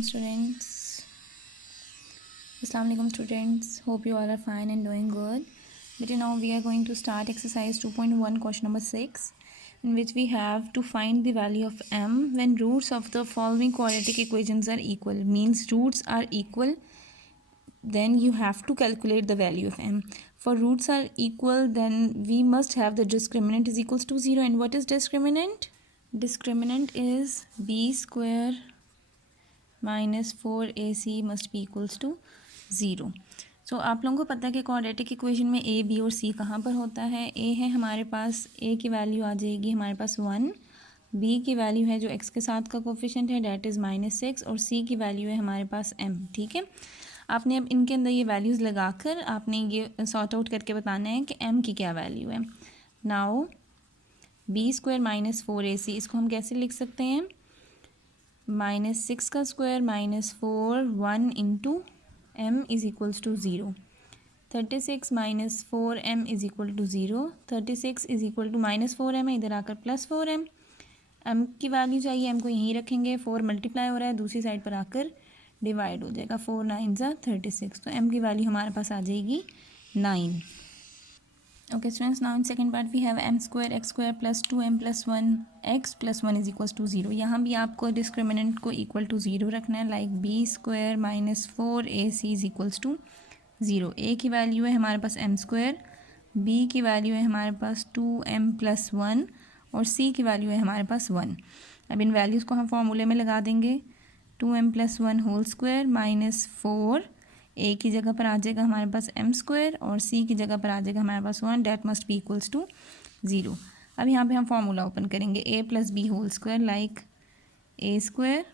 Students, Assalamualaikum students, hope you all are fine and doing good. But now we are going to start exercise 2.1 question number 6, in which we have to find the value of m when roots of the following quadratic equations are equal. Means roots are equal, then you have to calculate the value of m. For roots are equal, then we must have the discriminant is equals to 0. And what is discriminant? Discriminant is b square minus 4ac must be equals to 0. सो आप लोगों को पता है कि quadratic equation में a b और c कहाँ पर होता है. a है हमारे पास, a की वैल्यू आ जाएगी हमारे पास 1, b की वैल्यू है जो x के साथ का कोफिशिएंट है डैट इज़ -6, और c की वैल्यू है हमारे पास m. ठीक है, आपने अब इनके अंदर ये वैल्यूज़ लगाकर आपने ये सॉर्ट आउट करके बताना है कि m की क्या वैल्यू है. Now b square minus 4ac, इसको हम कैसे लिख सकते हैं? -6 का square -4 1 into m is equals to 0. 36 - 4m is equal to 0. 36 is equal to -4m है, इधर आकर +4m. m की वैल्यू चाहिए, m को यहीं रखेंगे. 4 मल्टीप्लाई हो रहा है, दूसरी साइड पर आकर डिवाइड हो जाएगा. 4 9 ज़ा 36, तो m की वैल्यू हमारे पास आ जाएगी 9. Okay students, now in second part we have m square x square plus 2m plus 1 x plus 1 is equals to 0. यहाँ भी आपको डिस्क्रिमिनेंट को इक्वल टू 0 रखना है. Like b square minus 4ac is equals to 0. a की value है हमारे पास m स्क्वायर, b की वैल्यू है हमारे पास 2m प्लस 1 और c की वैल्यू है हमारे पास 1. अब इन वैल्यूज़ को हम फॉर्मूले में लगा देंगे. 2m plus 1 whole square minus 4, a की जगह पर आ जाएगा हमारे पास m स्क्वायर और c की जगह पर आ जाएगा हमारे पास 1, that must be equals to 0. अब यहाँ पे हम फॉर्मूला ओपन करेंगे. a plus b whole square, like a square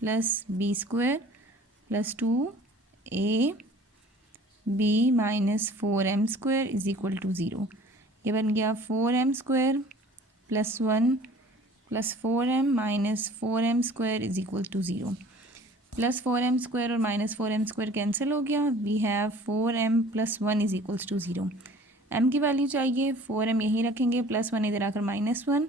plus b square plus 2a b minus 4m square is equal to 0. ये बन गया 4m square plus 1 plus 4m minus 4m square is equal to 0. Plus 4m square और minus 4m square cancel हो गया. We have 4m plus 1 is equals to 0. m की value चाहिए, 4m यहीं रखेंगे, प्लस 1 इधर आकर -1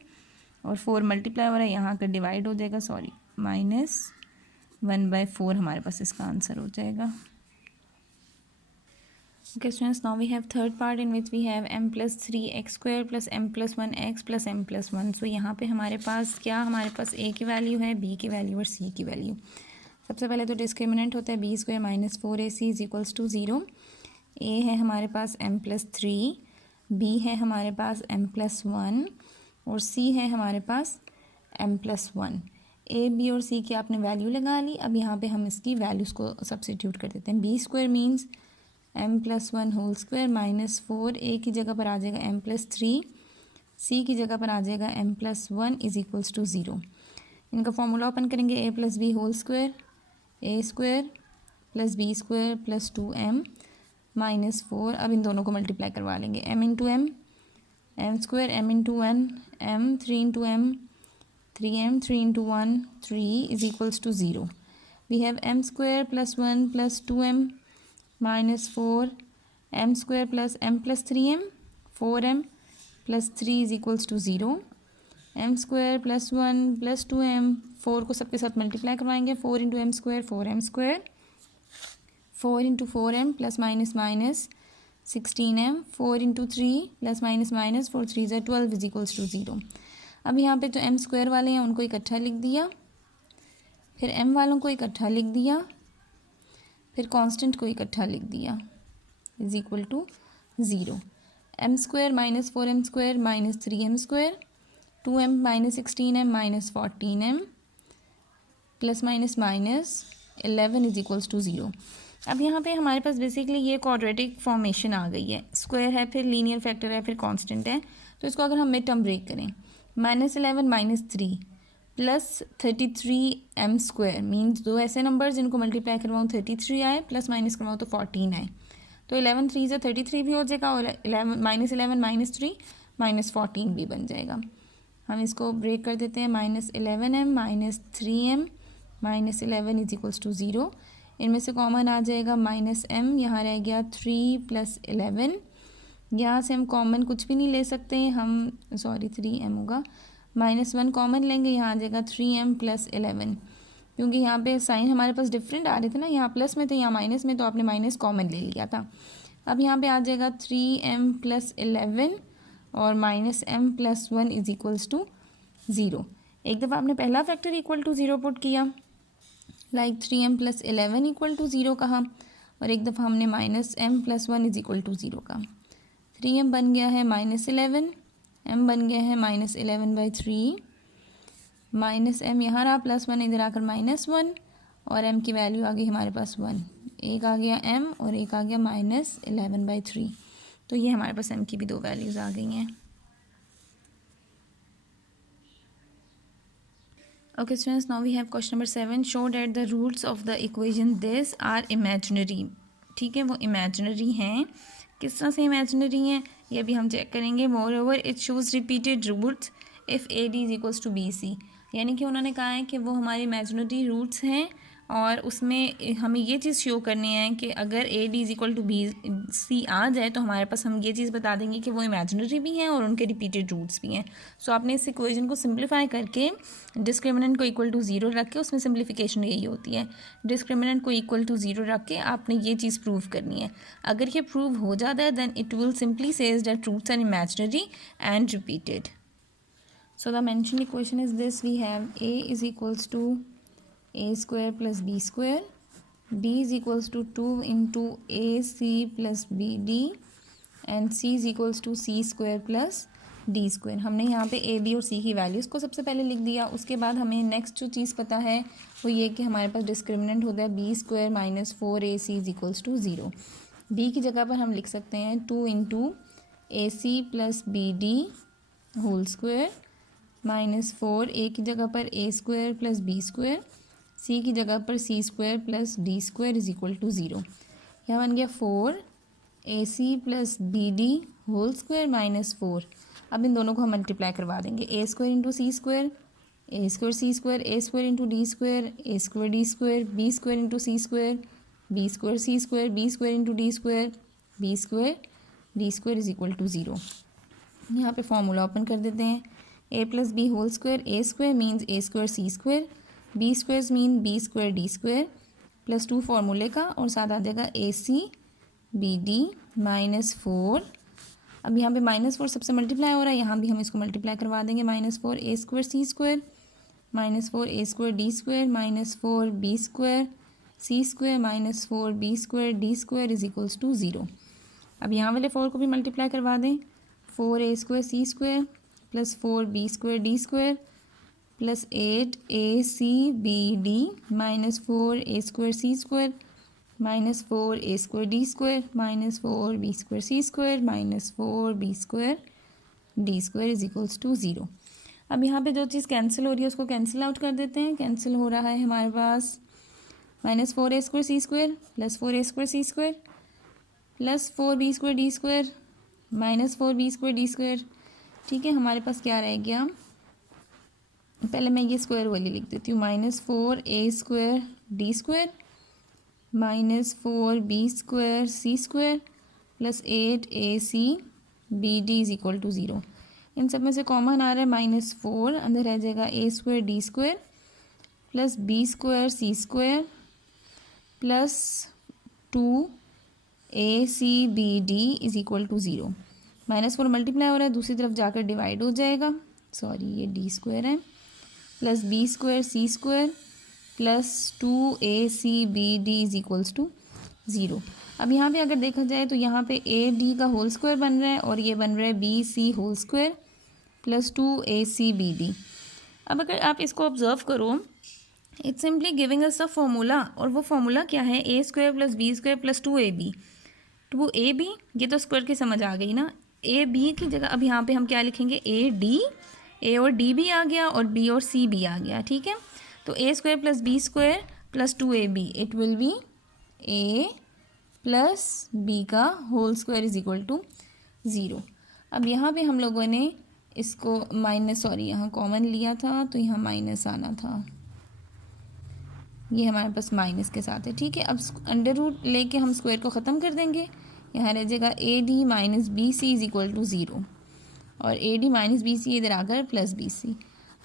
और 4 मल्टीप्लाई हो रहा है, यहाँ आकर डिवाइड हो जाएगा. सॉरी, -1/4 हमारे पास इसका आंसर हो जाएगा. Okay students, now we have third part in which we have m plus 3x square plus m plus 1x plus m plus 1. So यहाँ पे हमारे पास क्या, हमारे पास a की वैल्यू है, b की वैल्यू और c की वैल्यू. सबसे पहले तो डिस्क्रिमिनेंट होता है b square minus 4ac is equals to 0. a है हमारे पास m प्लस 3, b है हमारे पास m प्लस 1 और c है हमारे पास m प्लस 1. a b और c की आपने वैल्यू लगा ली. अब यहाँ पे हम इसकी वैल्यूज़ को सब्स्टिट्यूट कर देते हैं. b square means m plus 1 whole square minus 4, a की जगह पर आ जाएगा m प्लस 3, c की जगह पर आ जाएगा m plus 1 is equals to 0. इनका फॉर्मूला ओपन करेंगे. a plus b whole square, a square plus b square plus 2m minus 4. अब इन दोनों को मल्टीप्लाई करवा लेंगे. m into m, m square, m into 1 m, 3 into m 3m, 3 into 1 3 is equals to 0. We have m square plus 1 plus 2m minus 4, m square plus m plus 3m 4m plus 3 is equals to 0. m square plus 1 plus 2m, 4 को सबके साथ multiply करवाएंगे. 4 into m square 4m square, 4 into 4m plus minus minus 16m, 4 into 3 plus minus minus 4 3 ज़ा 12 is equals to 0. अब यहाँ पे जो m square वाले हैं उनको इकट्ठा लिख दिया, फिर m वालों को इकट्ठा लिख दिया, फिर कांस्टेंट को इकट्ठा लिख दिया is equal to 0. m square minus 4m square minus 3m square, 2m minus 16m minus 14m plus minus minus 11 is equals to 0. अब यहाँ पे हमारे पास बेसिकली ये क्वाड्रेटिक फॉर्मेशन आ गई है. स्क्वायर है, फिर लीनियर फैक्टर है, फिर कांस्टेंट है. तो इसको अगर हम मिड टर्म ब्रेक करें, -11 minus 3 plus 33m square means दो ऐसे नंबर जिनको मल्टीप्लाई करवाऊँ 33 आए, प्लस माइनस करवाऊँ तो 14 आए. तो 11 3 से 33 भी हो जाएगा और 11 माइनस 3 माइनस 14 भी बन जाएगा. हम इसको ब्रेक कर देते हैं. -11m minus 3m minus 11 is equals to 0. इनमें से कॉमन आ जाएगा -m, यहाँ रह गया 3 प्लस 11. यहाँ से हम कॉमन कुछ भी नहीं ले सकते हम, सॉरी 3m होगा, -1 कॉमन लेंगे, यहाँ आ जाएगा 3m प्लस 11. क्योंकि यहाँ पे साइन हमारे पास डिफरेंट आ रहे थे ना, यहाँ प्लस में थे यहाँ माइनस में, तो आपने माइनस कॉमन ले लिया था। अब यहाँ पे आ जाएगा 3m + 11 और -m + 1 इज इक्वल्स टू 0। एक दफ़ा आपने पहला फैक्टर इक्वल टू 0 पुट किया, लाइक 3m + 11 इक्वल टू 0 कहा, और एक दफ़ा हमने -m + 1 इज इक्वल टू 0 कहा। 3m बन गया है -11, m बन गया है -11/3, -m यहाँ रहा +1, इधर आकर -1, और m की वैल्यू आ गई हमारे पास 1। एक आ गया m और एक आ गया -11/3। तो ये हमारे पास m की भी दो वैल्यूज़ आ गई हैं। Okay students, now we have question number 7. Show that the roots of the equation this are imaginary. ठीक है, वो imaginary हैं। किस तरह से imaginary हैं ये भी हम चेक करेंगे। Moreover, it shows repeated roots if AD is equals to BC. यानी कि उन्होंने कहा है कि वो हमारे imaginary roots हैं, और उसमें हमें ये चीज़ शो करनी है कि अगर AD is equal to BC आ जाए तो हमारे पास हम ये चीज़ बता देंगे कि वो इमेजिनरी भी हैं और उनके रिपीटेड रूट्स भी हैं। सो आपने इस इक्वेशन को सिंप्लीफाई करके डिस्क्रिमिनेंट को इक्वल टू 0 रख के, उसमें सिंप्लीफिकेशन यही होती है, डिस्क्रिमिनेंट को इक्वल टू 0 रख के आपने ये चीज़ प्रूव करनी है। अगर ये प्रूव हो जाता है then it will simply says that roots are imaginary and repeated. So the mentioned equation is this, we have A is equals to a² + b², b is equals to 2 into ac + bd and c is equals to c² + d²। हमने यहाँ पे a b और c की values को सबसे पहले लिख दिया। उसके बाद हमें नेक्स्ट जो चीज़ पता है वो ये कि हमारे पास डिस्क्रिमिनेंट होता है b² - 4ac is equals to 0। b की जगह पर हम लिख सकते हैं 2 into ac + bd whole square -4, a की जगह पर a² + b², c की जगह पर c² + d² is equal to 0। यहाँ बन गया 4ac + bd होल स्क्वायर -4। अब इन दोनों को हम मल्टीप्लाई करवा देंगे, a² × c², a² c², a² × d², a² d², b² × c², b² c², b² × d², b² d² is equal to 0। यहाँ पे फॉर्मूला ओपन कर देते हैं, a + b whole square, a² means a² c², b² mean b² d² +2 फार्मूले का, और साथ आ जाएगा ac bd -4। अब यहाँ पे -4 सबसे मल्टीप्लाई हो रहा है, यहाँ भी हम इसको मल्टीप्लाई करवा देंगे, -4 a² c² -4 a² d² -4 b² c² -4 b² d² is equals to 0। अब यहाँ वाले 4 को भी मल्टीप्लाई करवा दें, 4a² c² +4 b² d² +8 ac bd -4 a² c² -4 a² d² -4 b² c² -4 b² d² is equals to 0। अब यहाँ पे जो चीज़ कैंसिल हो रही है उसको कैंसिल आउट कर देते हैं। कैंसिल हो रहा है हमारे पास -4 a² c² +4 a² c² +4 b² d² -4 b² d²। ठीक है, हमारे पास क्या रह गया, पहले मैं ये स्क्वायर वाली लिख देती हूँ, -4 a² d² -4 b² c² +8 ac bd is equal to 0। इन सब में से कॉमन आ रहा है -4, अंदर रह जाएगा a² d² +b² c² +2 ac bd is equal to 0। -4 multiply हो रहा है, दूसरी तरफ जाकर डिवाइड हो जाएगा, सॉरी ये d² है, +b² c² +2 ac bd is equals to 0। अब यहाँ पे अगर देखा जाए तो यहाँ पे a d का होल स्क्वायर बन रहा है और ये बन रहा है b c whole square +2 ac bd। अब अगर आप इसको ऑब्जर्व करो, it's simply giving us a formula, और वो फॉर्मूला क्या है, a² + b² +2 ab। 2ab ये तो स्क्वायर की समझ आ गई ना, a b की जगह अब यहाँ पे हम क्या लिखेंगे, a d, a और d भी आ गया और b और c भी आ गया। ठीक है, तो a² + b² +2ab it will be a + b का whole square is equal to 0। अब यहाँ पे हम लोगों ने इसको यहाँ कॉमन लिया था तो यहाँ माइनस आना था, ये हमारे पास माइनस के साथ है। ठीक है, अब अंडर रूट लेके हम स्क्वायर को ख़त्म कर देंगे, यहाँ रह जाएगा AD - BC is equal to 0 और AD - BC इधर आकर +BC।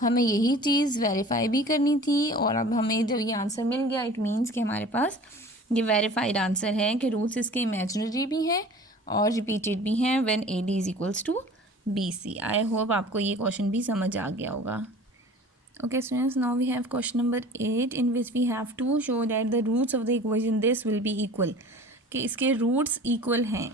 हमें यही चीज़ वेरीफाई भी करनी थी, और अब हमें जब ये आंसर मिल गया इट मीन्स कि हमारे पास ये वेरीफाइड आंसर है कि रूट्स इसके इमेजिनरी भी हैं और रिपीटेड भी हैं when AD is equals to BC। I hope आपको ये क्वेश्चन भी समझ आ गया होगा। Okay students, now we have question number 8 in which we have to show that the roots of the equation this will be equal, कि इसके roots equal हैं,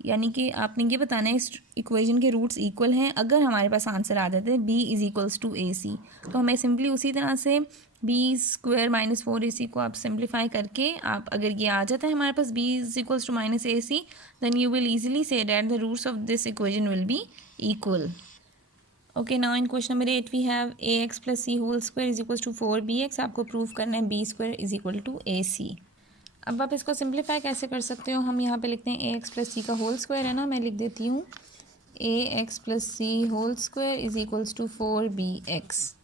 यानी कि आपने ये बताना है इस इक्वेशन के रूट्स इक्वल हैं। अगर हमारे पास आंसर आ जाता है B is equals to AC, तो हमें सिंपली उसी तरह से B² - 4AC को आप सिंप्लीफाई करके आप अगर ये आ जाता है हमारे पास B is equals to -AC, then you will easily say that the roots of this equation will be equal. Okay, now in question number 8 we have AX + C whole square is equals to 4BX। आपको prove करना है B² is equal to AC। अब आप इसको simplify कैसे कर सकते हो, हम यहाँ पे लिखते हैं AX + C का होल स्क्वायर है ना, मैं लिख देती हूँ AX + C whole square is equals to 4BX।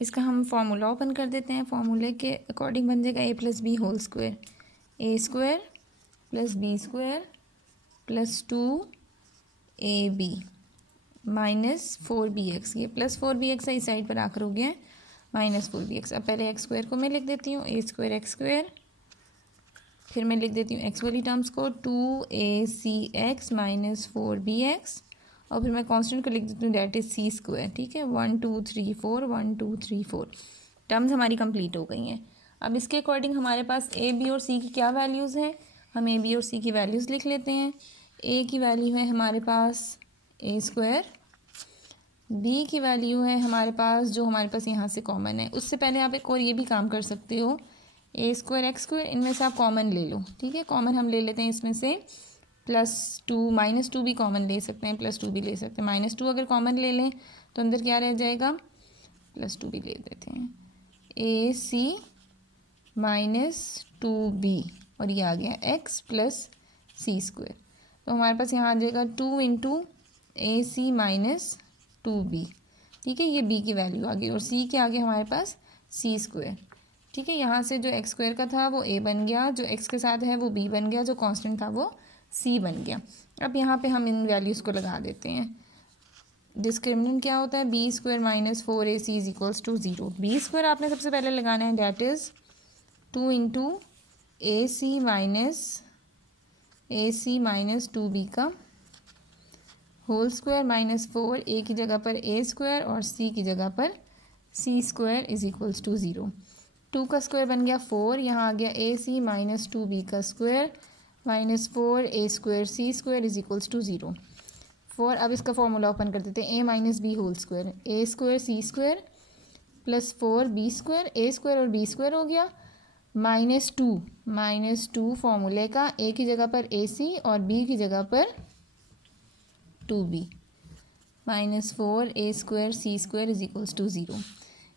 इसका हम फार्मूला ओपन कर देते हैं, फार्मूले के अकॉर्डिंग बन जाएगा A + B whole square, A² + B² + 2AB -4BX। ये +4BX है, इस साइड पर आकर हो गया है -4BX। अब पहले x² को मैं लिख देती हूँ A² x², फिर मैं लिख देती हूँ x वाली टर्म्स को 2ACX - 4BX, और फिर मैं कांस्टेंट को लिख देती हूँ दैट इज C²। ठीक है, 1 2 3 4 1 2 3 4 टर्म्स हमारी कंप्लीट हो गई हैं। अब इसके अकॉर्डिंग हमारे पास A, B और C की क्या वैल्यूज़ हैं, हम A, B और C की वैल्यूज़ लिख लेते हैं। A की वैल्यू है हमारे पास A², B की वैल्यू है हमारे पास जो हमारे पास यहाँ से कॉमन है। उससे पहले आप एक और ये भी काम कर सकते हो, A² x², इनमें से आप कॉमन ले लो। ठीक है, कॉमन हम ले लेते हैं इसमें से +2 -2 भी कॉमन ले सकते हैं, +2 भी ले सकते हैं। -2 अगर कॉमन ले लें तो अंदर क्या रह जाएगा, +2 भी ले देते हैं, AC - 2B, और ये आ गया x + C²। तो हमारे पास यहाँ आ जाएगा 2 × AC - 2B। ठीक है, ये B की वैल्यू आ गई, और C के आगे हमारे पास C²। ठीक है, यहाँ से जो x² का था वो A बन गया, जो x के साथ है वो B बन गया, जो कांस्टेंट था वो C बन गया। अब यहाँ पे हम इन वैल्यूज़ को लगा देते हैं। डिस्क्रिमिनेंट क्या होता है, B² - 4AC is equals to 0। B² आपने सबसे पहले लगाना है, डैट इज़ 2 × AC - 2B का होल स्क्वायर -4, A की जगह पर A² और C की जगह पर C² इज इक्वल्स टू 0। 2 का स्क्वायर बन गया 4, यहाँ आ गया AC - 2B का square -4A² C² is equals to 0। 4, अब इसका फॉर्मूला ओपन कर देते हैं, A - B whole square, A² C² + 4B², A² और B² हो गया, -2 फॉर्मूले का, A की जगह पर AC और B की जगह पर 2B, -4A² C² is equals to 0।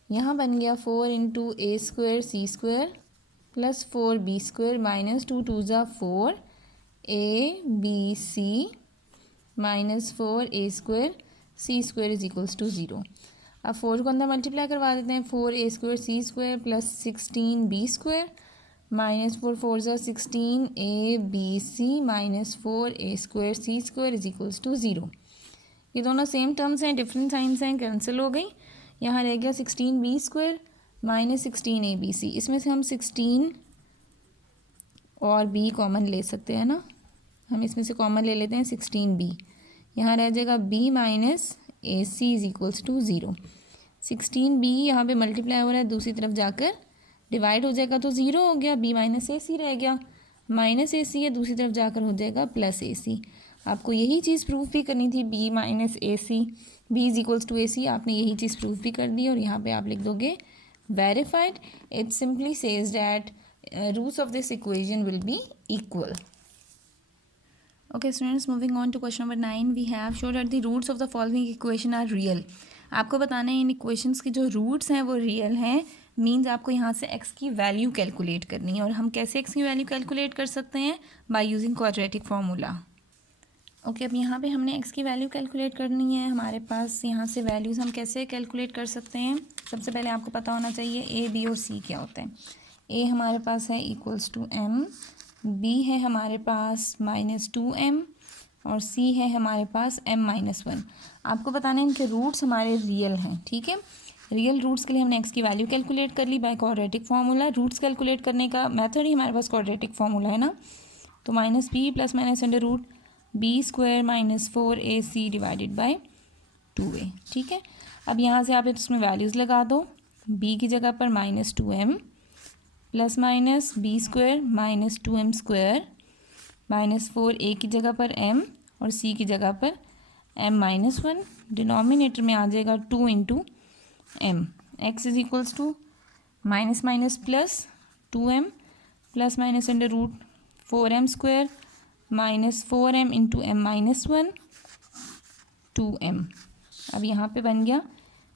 यहाँ बन गया 4 × A² C² + 4B² -2 2 × 4 ABC -4A² C² is equals to 0। अब 4 को अंदर मल्टीप्लाई करवा देते हैं, 4A² C² + 16B² -4 4 × 16 ABC -4A² C² is equals to 0। ये दोनों सेम टर्म्स हैं, डिफरेंट साइंस हैं, कैंसिल हो गई। यहाँ रह गया 16B² -16 ABC। इसमें से हम 16 और B कॉमन ले सकते हैं ना, हम इसमें से कॉमन ले लेते हैं 16B। यहाँ रह जाएगा B - AC is equals to 0। 16B यहाँ पे मल्टीप्लाई हो रहा है, दूसरी तरफ जाकर डिवाइड हो जाएगा तो 0 हो गया, B - AC रह गया, -AC है, दूसरी तरफ जाकर हो जाएगा +AC। आपको यही चीज़ प्रूफ भी करनी थी, B - AC, B is equals to AC, आपने यही चीज़ प्रूफ भी कर दी, और यहाँ पे आप लिख दोगे verified. It simply says that roots of this equation will be equal. Okay students, moving on to question number 9, we have show that the roots of the following equation are real। आपको बताना है इन equations की जो roots हैं वो real हैं, means आपको यहाँ से x की वैल्यू कैलकुलेट करनी है। और हम कैसे x की वैल्यू कैलकुलेट कर सकते हैं, by using quadratic formula. Okay, अब यहाँ पे हमने x की वैल्यू कैलकुलेट करनी है। हमारे पास यहाँ से वैल्यूज़ हम कैसे कैलकुलेट कर सकते हैं, सबसे पहले आपको पता होना चाहिए A, B और C क्या होता है। A हमारे पास है इक्वल्स टू m, B है हमारे पास -2m, और सी है हमारे पास m-1। आपको बताना है इनके रूट्स हमारे रियल हैं, ठीक है। रियल रूट्स के लिए हमने x की वैल्यू कैलकुलेट कर ली by quadratic formula. Roots calculate करने का मेथड ही हमारे पास क्वाड्रेटिक फार्मूला है ना, तो -b plus minus under root b² - 4ac divided by 2a, ठीक है। अब यहाँ से आप इसमें वैल्यूज़ लगा दो, b की जगह पर -2m plus minus b² - 2m² -4a की जगह पर m और c की जगह पर m-1। डिनोमिनेटर में आ जाएगा 2 into m। x is equals to minus minus plus 2m plus minus under root 4m² -4m into m-1 2m। अब यहाँ पे बन गया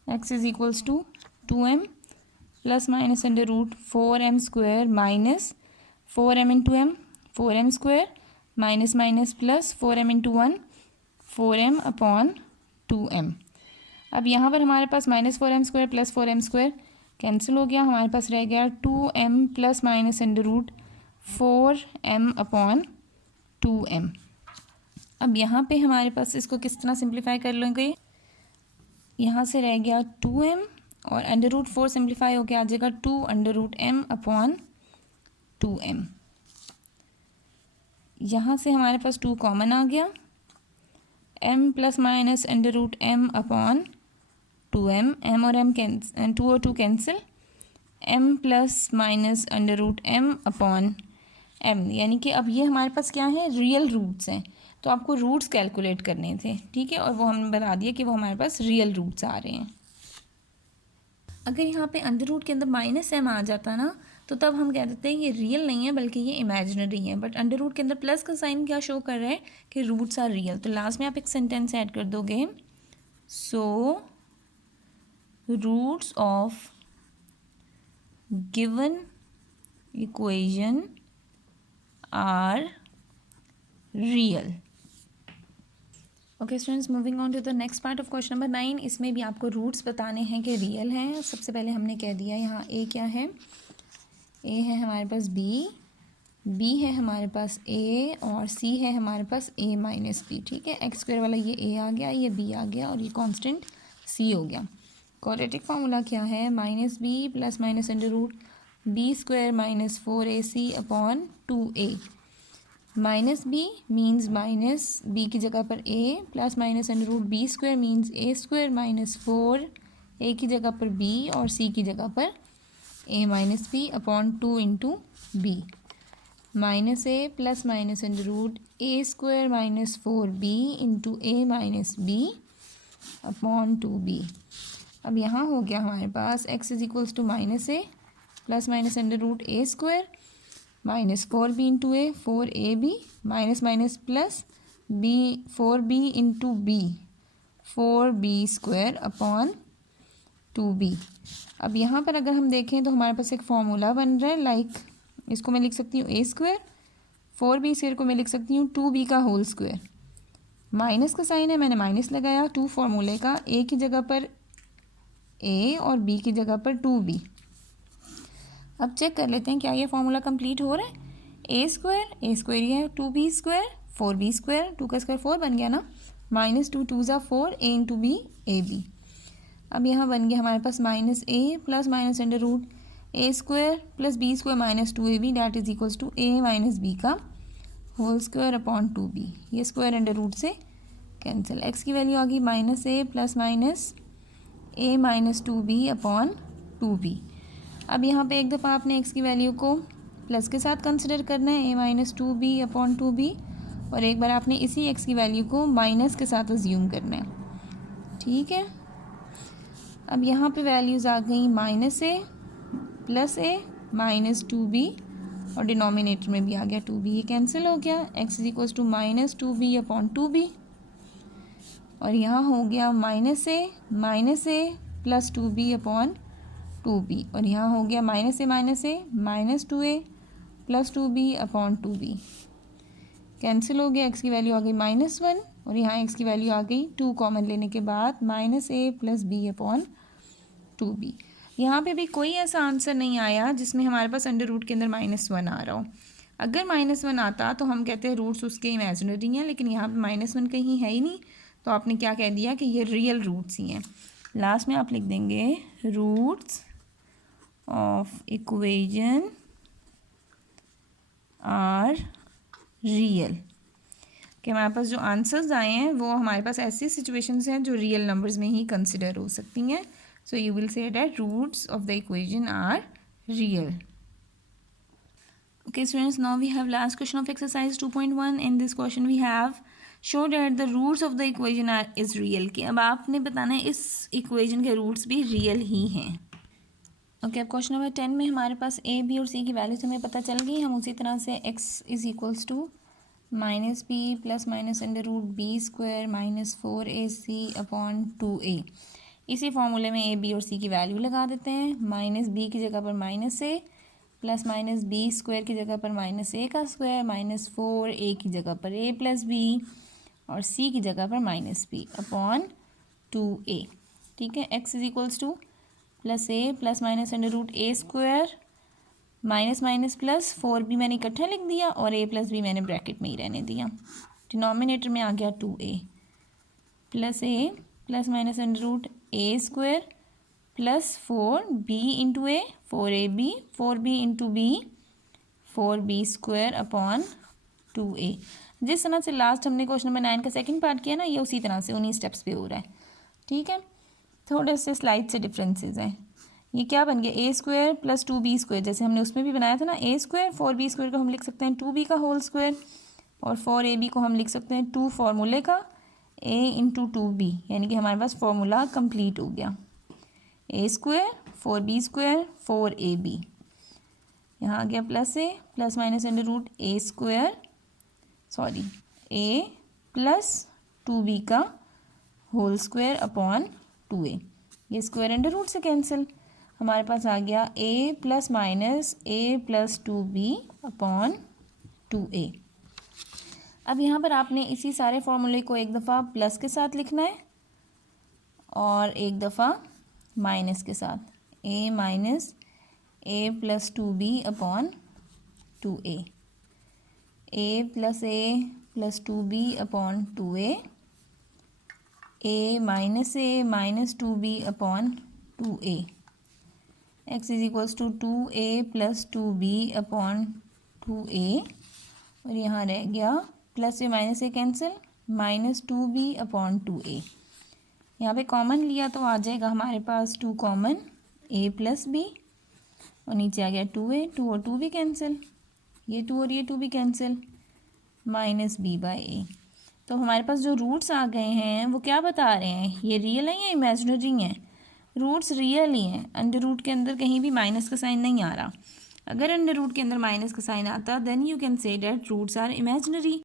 x is equals to 2m plus minus under root 4m² minus 4m into m 4m² minus minus plus 4m into 1 4m upon 2m। अब यहाँ पर हमारे पास -4m² plus 4m² cancel हो गया, हमारे पास रह गया 2m plus minus under root 4m upon 2m। अब यहाँ पे हमारे पास इसको किस तरह सिंप्लीफाई कर लेंगे, यहाँ से रह गया 2m और अंडर रूट 4 सिंप्लीफाई होकर आ जाएगा 2 under root m upon 2m। यहाँ से हमारे पास 2 कॉमन आ गया, m plus minus under root m upon 2m, m और m कैंसिल, 2 और 2 cancel, m plus minus under root m upon m। यानी कि अब ये हमारे पास क्या है, रियल रूट्स हैं, तो आपको रूट्स कैलकुलेट करने थे, ठीक है, और वो हमने बता दिया कि वो हमारे पास रियल रूट्स आ रहे हैं। अगर यहाँ पे अंडर रूट के अंदर -m आ जाता ना, तो तब हम कह देते हैं ये रियल नहीं है बल्कि ये इमेजिनरी है, बट अंडर रूट के अंदर प्लस का साइन क्या शो कर रहा है कि रूट्स आर रियल। तो लास्ट में आप एक सेंटेंस ऐड कर दोगे, so roots of given equation are real. Okay students, moving on to the next part of question number 9। इसमें भी आपको रूट्स बताने हैं कि रियल हैं। सबसे पहले हमने कह दिया यहाँ a क्या है, a है हमारे पास b है हमारे पास a और c है हमारे पास a-b, ठीक है। x² वाला ये a आ गया, ये b आ गया और ये कांस्टेंट c हो गया। क्वाड्रेटिक फार्मूला क्या है, -b plus minus under root b² - 4ac upon 2a। -b means minus b की जगह पर a plus minus under root b² means a² - 4a की जगह पर b और c की जगह पर a-b upon 2 into b। -a plus minus under root a² - 4b into a-b upon 2b। अब यहाँ हो गया हमारे पास x is equals to -a plus minus under root a² -4b into a 4ab minus minus plus b 4b into b 4b² upon 2b। अब यहाँ पर अगर हम देखें तो हमारे पास एक फॉर्मूला बन रहा है, लाइक इसको मैं लिख सकती हूँ a², 4b² को मैं लिख सकती हूँ 2b का होल स्क्वायर। माइनस का साइन है, मैंने माइनस लगाया 2 फॉर्मूले का, a की जगह पर a और b की जगह पर 2b। अब चेक कर लेते हैं क्या ये फॉर्मूला कंप्लीट हो रहा है। a² ये है 2b², 4b², 2 का स्क्वायर 4 बन गया ना, -2 2 ज़ा 4 a इंटू b ab। अब यहाँ बन गया हमारे पास -a plus minus under root a² plus b² - 2ab that is equals to a-b का होल स्क्वायर अपॉन 2b। ये स्क्वायर अंडर रूट से कैंसिल, x की वैल्यू आ गई -a plus minus a-2b upon 2b। अब यहाँ पे एक दफ़ा आपने x की वैल्यू को प्लस के साथ कंसिडर करना है a-2b अपॉन 2b, और एक बार आपने इसी x की वैल्यू को माइनस के साथ अज्यूम करना है, ठीक है। अब यहाँ पे वैल्यूज़ आ गई -a प्लस a -2b और डिनोमिनेटर में भी आ गया 2b, ये कैंसिल हो गया, x is equals to -2b upon 2b, और यहाँ हो गया -a plus 2b upon 2b, और यहाँ हो गया -a -2a plus 2b upon 2b, cancel हो गया, x की वैल्यू आ गई -1 और यहाँ x की वैल्यू आ गई 2 कॉमन लेने के बाद -a प्लस b अपॉन 2b। यहाँ पे भी कोई ऐसा आंसर नहीं आया जिसमें हमारे पास अंडर रूट के अंदर -1 आ रहा हो। अगर -1 आता तो हम कहते हैं रूट्स उसके इमेजिनरी हैं, लेकिन यहाँ पे -1 कहीं है ही नहीं, तो आपने क्या कह दिया कि ये रियल रूट्स ही हैं। लास्ट में आप लिख देंगे roots of equation are real, कि हमारे पास जो आंसर्स आए हैं वो हमारे पास ऐसी सिचुएशंस हैं जो रियल नंबर्स में ही कंसिडर हो सकती हैं। So you will say that roots of the equation are real. Okay students, now we have last question of exercise 2.1. In this question we have show that the roots of the equation are is real, कि अब आपने बताना है इस equation के roots भी real ही हैं। Okay अब क्वेश्चन नंबर 10 में हमारे पास ए बी और सी की वैल्यूज हमें पता चल गई। हम उसी तरह से x is equals to -b plus minus under root B square -4ac/2a, इसी फॉर्मूले में ए बी और सी की वैल्यू लगा देते हैं। -b की जगह पर -a प्लस -b स्क्वायर की जगह पर -a का स्क्वायर -4a की जगह पर a प्लस b और c की जगह पर -b/2a। ठीक है, x is equals to plus a plus minus under root a square minus plus 4b मैंने इकट्ठा लिख दिया और a प्लस b मैंने ब्रैकेट में ही रहने दिया। डिनोमिनेटर में आ गया 2a plus a plus minus under root a square plus 4b into a 4ab 4b into b 4b square upon 2a। जिस तरह से लास्ट हमने क्वेश्चन नंबर 9 का सेकंड पार्ट किया ना, ये उसी तरह से उन्हीं स्टेप्स पे हो रहा है। ठीक है, थोड़े से स्लाइड से डिफरेंसेस हैं। ये क्या बन गया a square plus 2b square, जैसे हमने उसमें भी बनाया था ना a स्क्वायर 4b स्क्वायर को हम लिख सकते हैं 2b का होल स्क्वायर और 4ab को हम लिख सकते हैं 2 फार्मूले का a इंटू 2b, यानी कि हमारे पास फार्मूला कंप्लीट हो गया। a square 4b square 4ab, यहाँ आ गया plus a plus minus under root a square a plus 2b का होल स्क्वायर अपॉन 2a, ये स्क्वायर अंडर रूट से कैंसिल, हमारे पास आ गया a plus minus a plus 2b upon 2a। अब यहाँ पर आपने इसी सारे फॉर्मूले को एक दफ़ा प्लस के साथ लिखना है और एक दफ़ा माइनस के साथ, a minus a plus 2b upon 2a, a plus 2b upon 2a, a minus 2b upon 2a, x is equals to 2a plus 2b upon 2a और यहाँ रह गया प्लस से माइनस से कैंसिल -2b अपॉन 2a। यहाँ पे common लिया तो आ जाएगा हमारे पास 2 कॉमन a प्लस b और नीचे आ गया 2a, 2 और 2 भी कैंसिल, ये 2 और ये 2 भी कैंसिल -b/a। तो हमारे पास जो रूट्स आ गए हैं वो क्या बता रहे हैं, ये रियल है या इमेजिनरी हैं? रूट्स रियल ही हैं। अंडर रूट के अंदर कहीं भी माइनस का साइन नहीं आ रहा। अगर अंडर रूट के अंदर माइनस का साइन आता then you can say that roots are imaginary.